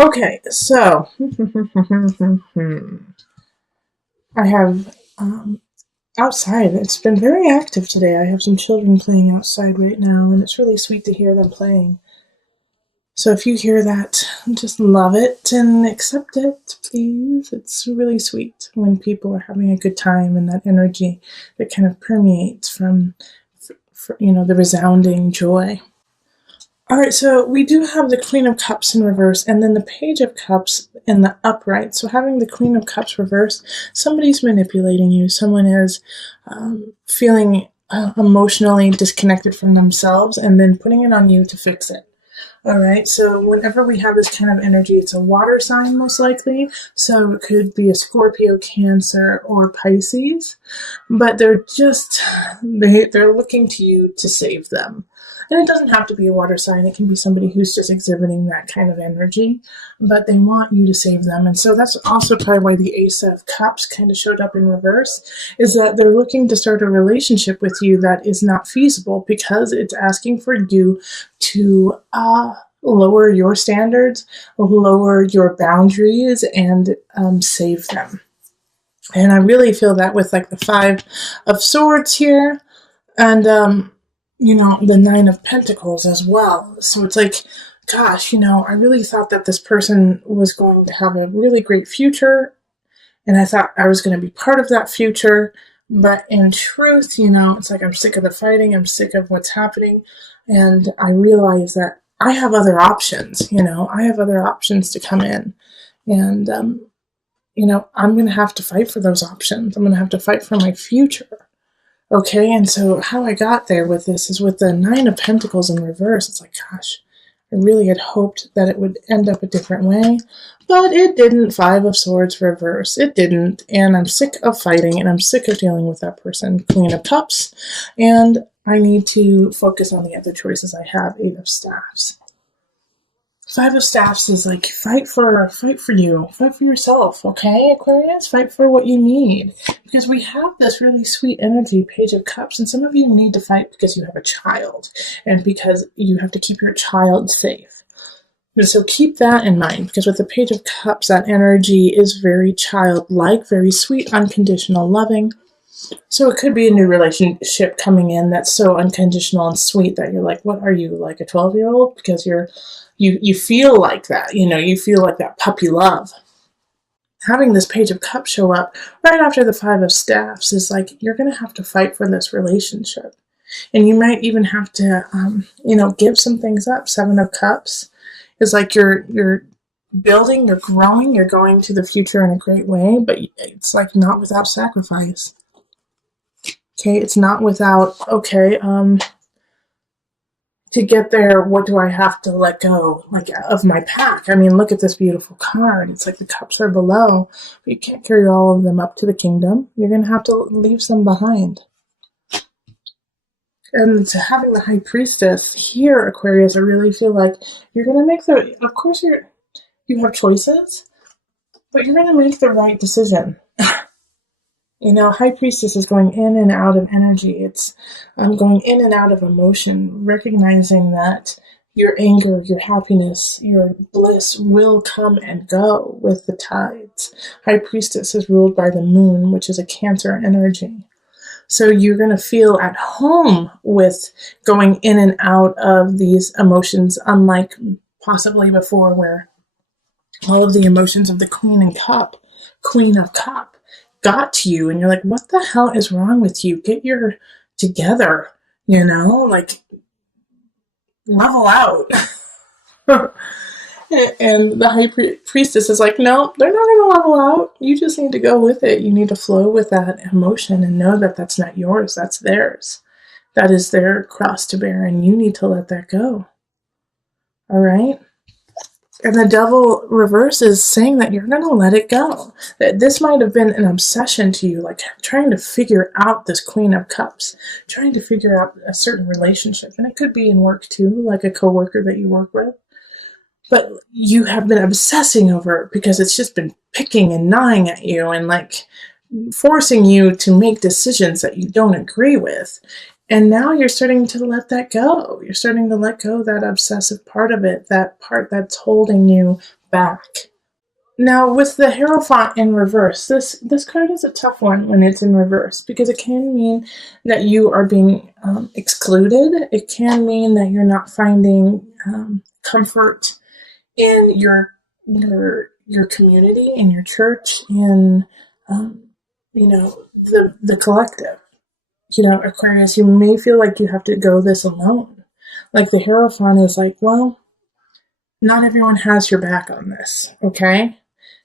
Okay, so I have outside. It's been very active today. I have some children playing outside right now, and it's really sweet to hear them playing. So if you hear that, just love it and accept it, please. It's really sweet when people are having a good time and that energy that kind of permeates from, the resounding joy. All right, so we do have the Queen of Cups in reverse and then the Page of Cups in the upright. So having the Queen of Cups reverse, somebody's manipulating you. Someone is feeling emotionally disconnected from themselves and then putting it on you to fix it. All right, so whenever we have this kind of energy, it's a water sign most likely. So it could be a Scorpio, Cancer, or Pisces, but they're looking to you to save them. And it doesn't have to be a water sign. It can be somebody who's just exhibiting that kind of energy, but they want you to save them. And so that's also probably why the Ace of Cups kind of showed up in reverse, is that they're looking to start a relationship with you that is not feasible because it's asking for you to lower your standards, lower your boundaries, and save them. And I really feel that with like the Five of Swords here, and the Nine of Pentacles as well. So it's like, gosh, I really thought that this person was going to have a really great future, and I thought I was going to be part of that future. But in truth, it's like I'm sick of the fighting, I'm sick of what's happening, and I realize that I have other options. I have other options to come in, and I'm going to have to fight for those options. I'm going to have to fight for my future. Okay, and so how I got there with this is with the Nine of Pentacles in reverse. It's like, gosh, I really had hoped that it would end up a different way, but it didn't. Five of Swords reverse. It didn't, and I'm sick of fighting, and I'm sick of dealing with that person. Queen of Cups, and I need to focus on the other choices I have. Eight of Staffs. Five of Staffs is like, fight for you, fight for yourself, okay, Aquarius? Fight for what you need. Because we have this really sweet energy, Page of Cups, and some of you need to fight because you have a child, and because you have to keep your child safe. So keep that in mind, because with the Page of Cups, that energy is very childlike, very sweet, unconditional, loving. So it could be a new relationship coming in that's so unconditional and sweet that you're like, what are you, like a 12-year-old? Because you feel like that, you feel like that puppy love. Having this Page of Cups show up right after the Five of Staffs is like, you're going to have to fight for this relationship. And you might even have to, give some things up. Seven of Cups is like you're building, you're growing, you're going to the future in a great way, but it's like not without sacrifice. Okay, it's not without, to get there, what do I have to let go, like, of my pack? I mean, look at this beautiful card. It's like the cups are below, but you can't carry all of them up to the kingdom. You're going to have to leave some behind. And to having the High Priestess here, Aquarius, I really feel like you're going to make of course you have choices, but you're going to make the right decision. High Priestess is going in and out of energy. It's going in and out of emotion, recognizing that your anger, your happiness, your bliss will come and go with the tides. High Priestess is ruled by the moon, which is a Cancer energy. So you're going to feel at home with going in and out of these emotions, unlike possibly before, where all of the emotions of the Queen of Cup, got to you, and you're like, what the hell is wrong with you? Get your together, like, level out. And the High Priestess is like, no, they're not going to level out. You just need to go with it. You need to flow with that emotion and know that that's not yours, that's theirs. That is their cross to bear, and you need to let that go. All right? And the Devil reverse is saying that you're going to let it go. That this might have been an obsession to you, like trying to figure out this Queen of Cups, trying to figure out a certain relationship. And it could be in work too, like a coworker that you work with. But you have been obsessing over it because it's just been picking and gnawing at you and like forcing you to make decisions that you don't agree with. And now you're starting to let that go. You're starting to let go of that obsessive part of it, that part that's holding you back. Now, with the Hierophant in reverse, this card is a tough one when it's in reverse because it can mean that you are being excluded. It can mean that you're not finding comfort in your community, in your church, in the collective. Aquarius, you may feel like you have to go this alone. Like the Hierophant is like, well, not everyone has your back on this, okay?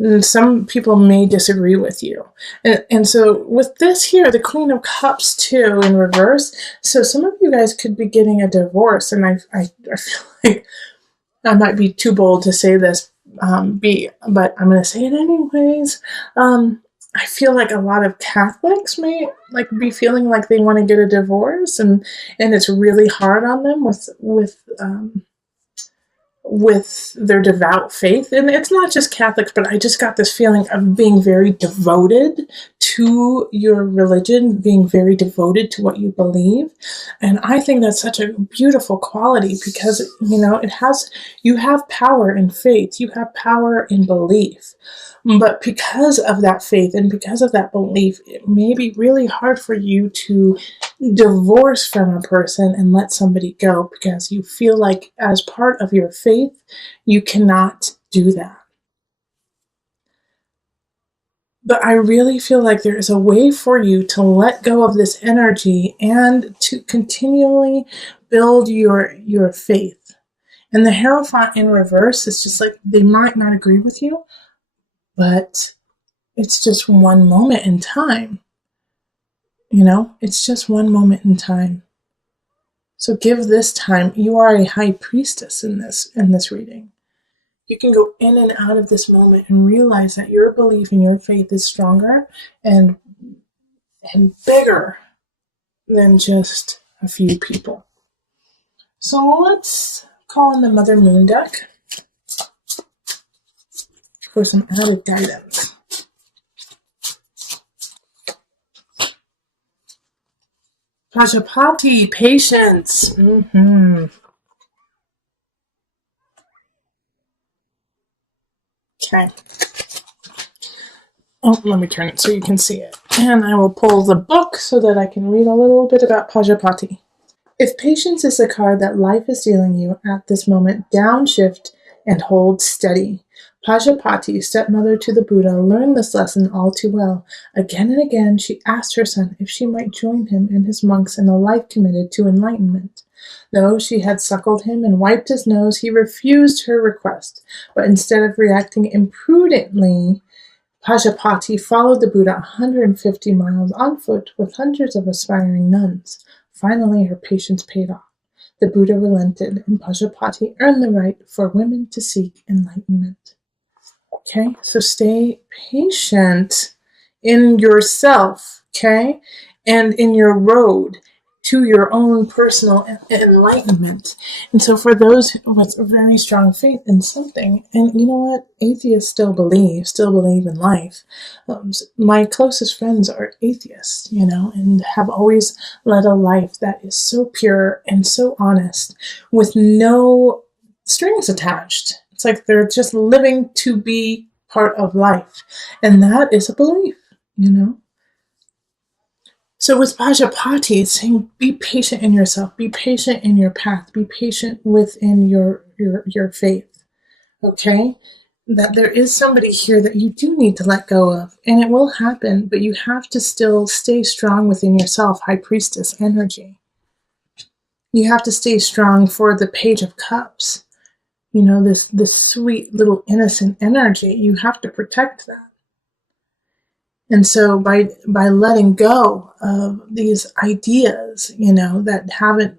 And some people may disagree with you. And so with this here, the Queen of Cups too in reverse, so some of you guys could be getting a divorce, and I feel like I might be too bold to say this, but I'm going to say it anyways. I feel like a lot of Catholics may be feeling like they want to get a divorce, and it's really hard on them with their devout faith. And it's not just Catholics, but I just got this feeling of being very devoted to your religion, being very devoted to what you believe. And I think that's such a beautiful quality because, you have power in faith, you have power in belief. But because of that faith and because of that belief, it may be really hard for you to divorce from a person and let somebody go because you feel like as part of your faith, you cannot do that. But I really feel like there is a way for you to let go of this energy and to continually build your faith. And the Hierophant in reverse is just like, they might not agree with you, but it's just one moment in time. It's just one moment in time. So give this time. You are a high priestess in this reading. You can go in and out of this moment and realize that your belief in your faith is stronger and bigger than just a few people. So let's call in the Mother Moon deck for some added guidance. Pajapati, patience. Okay. Oh, let me turn it so you can see it. And I will pull the book so that I can read a little bit about Pajapati. If patience is the card that life is dealing you at this moment, downshift and hold steady. Pajapati, stepmother to the Buddha, learned this lesson all too well. Again and again, she asked her son if she might join him and his monks in a life committed to enlightenment. Though she had suckled him and wiped his nose, he refused her request. But instead of reacting imprudently, Pajapati followed the Buddha 150 miles on foot with hundreds of aspiring nuns. Finally, her patience paid off. The Buddha relented, and Pajapati earned the right for women to seek enlightenment. Okay, so stay patient in yourself, okay, and in your road to your own personal enlightenment. And so for those with a very strong faith in something, and you know what, atheists still believe in life. My closest friends are atheists, and have always led a life that is so pure and so honest with no strings attached. It's like they're just living to be part of life. And that is a belief, So with Pajapati, it's saying be patient in yourself, be patient in your path, be patient within your faith, okay? That there is somebody here that you do need to let go of, and it will happen, but you have to still stay strong within yourself, High Priestess energy. You have to stay strong for the Page of Cups. This sweet little innocent energy, you have to protect that. And so by letting go of these ideas, that haven't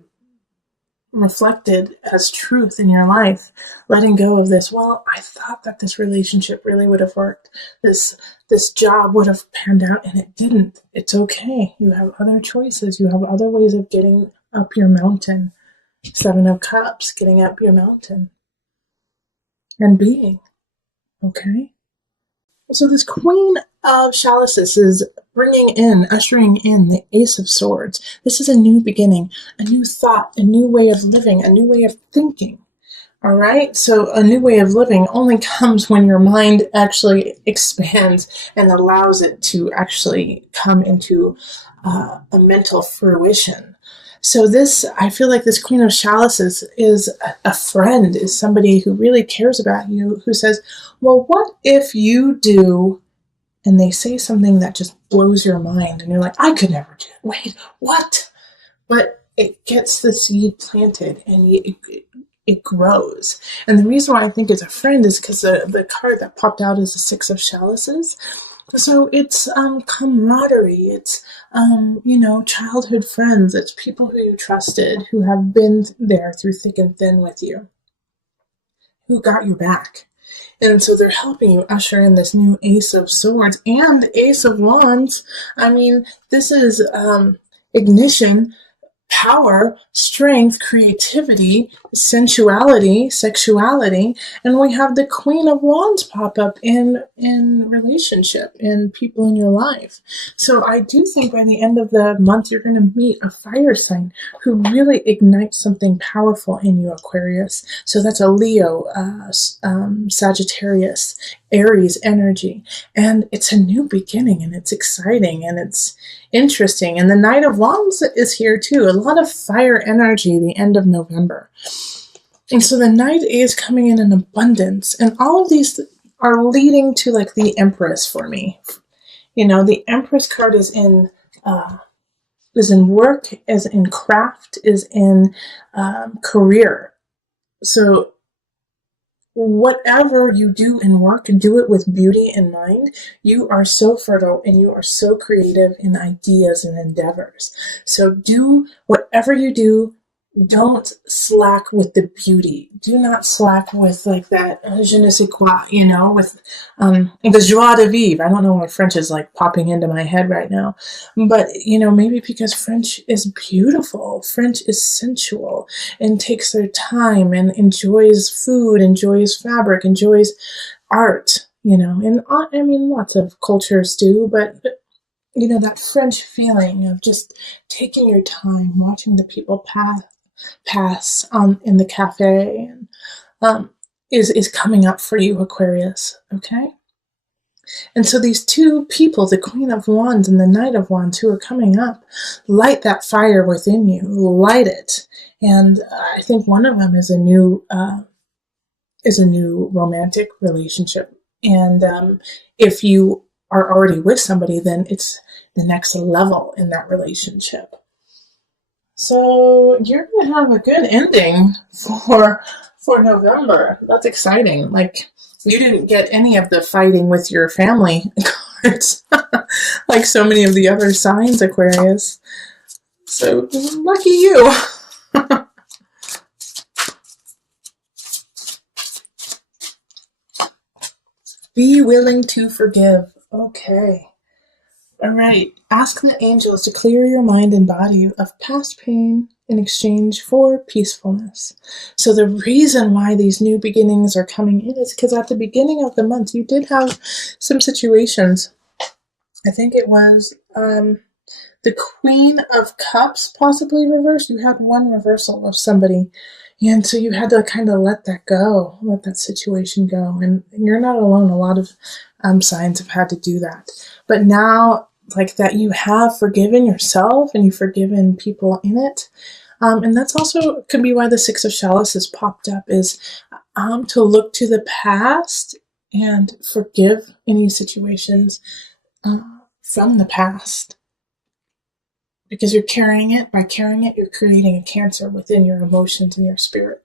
reflected as truth in your life, letting go of this, well, I thought that this relationship really would have worked. This job would have panned out, and it didn't. It's okay. You have other choices. You have other ways of getting up your mountain. Seven of Cups, getting up your mountain. And being, okay? So this Queen of Chalices is ushering in the Ace of Swords. This is a new beginning, a new thought, a new way of living, a new way of thinking, All right, so a new way of living only comes when your mind actually expands and allows it to actually come into a mental fruition. So this, I feel like this Queen of Chalices is a friend, is somebody who really cares about you, who says, well, what if you do, and they say something that just blows your mind, and you're like, I could never do it. Wait, what? But it gets the seed planted, and it grows. And the reason why I think it's a friend is because the card that popped out is the Six of Chalices. So it's camaraderie. It's childhood friends. It's people who you trusted, who have been there through thick and thin with you, who got you back. And so they're helping you usher in this new Ace of Swords and Ace of Wands. I mean, this is ignition, power, strength, creativity, sensuality, sexuality, and we have the Queen of Wands pop up in relationship, in people in your life. So I do think by the end of the month you're going to meet a fire sign who really ignites something powerful in you, Aquarius. So that's a Leo, Sagittarius, Aries energy, and it's a new beginning, and it's exciting, and it's interesting. And the Knight of Wands is here too. A lot of fire energy the end of November. And so the Knight is coming in abundance. And all of these are leading to like the Empress for me. You know, the Empress card is in work, is in craft, is in career. So whatever you do in work, do it with beauty in mind. You are so fertile and you are so creative in ideas and endeavors. So do whatever you do. Don't slack with the beauty. Do not slack with like that je ne sais quoi, with the joie de vivre. I don't know why French is like popping into my head right now. But, maybe because French is beautiful. French is sensual and takes their time and enjoys food, enjoys fabric, enjoys art, and I mean, lots of cultures do, but that French feeling of just taking your time, watching the people pass in the cafe, and is coming up for you, Aquarius. Okay. And so these two people, the Queen of Wands and the Knight of Wands, who are coming up, light that fire within you, light it. And I think one of them is a new romantic relationship. And if you are already with somebody, then it's the next level in that relationship. So you're going to have a good ending for November. That's exciting. Like, you didn't get any of the fighting with your family cards like so many of the other signs, Aquarius. So lucky you. Be willing to forgive. Okay. All right. Ask the angels to clear your mind and body of past pain in exchange for peacefulness. So the reason why these new beginnings are coming in is because at the beginning of the month, you did have some situations. I think it was the Queen of Cups possibly reversed. You had one reversal of somebody. And so you had to kind of let that go, let that situation go. And you're not alone. A lot of signs have had to do that. But now, like that, you have forgiven yourself and you've forgiven people in it. And that's also could be why the Six of Chalices popped up, is to look to the past and forgive any situations from the past. Because you're carrying it. By carrying it, you're creating a cancer within your emotions and your spirit.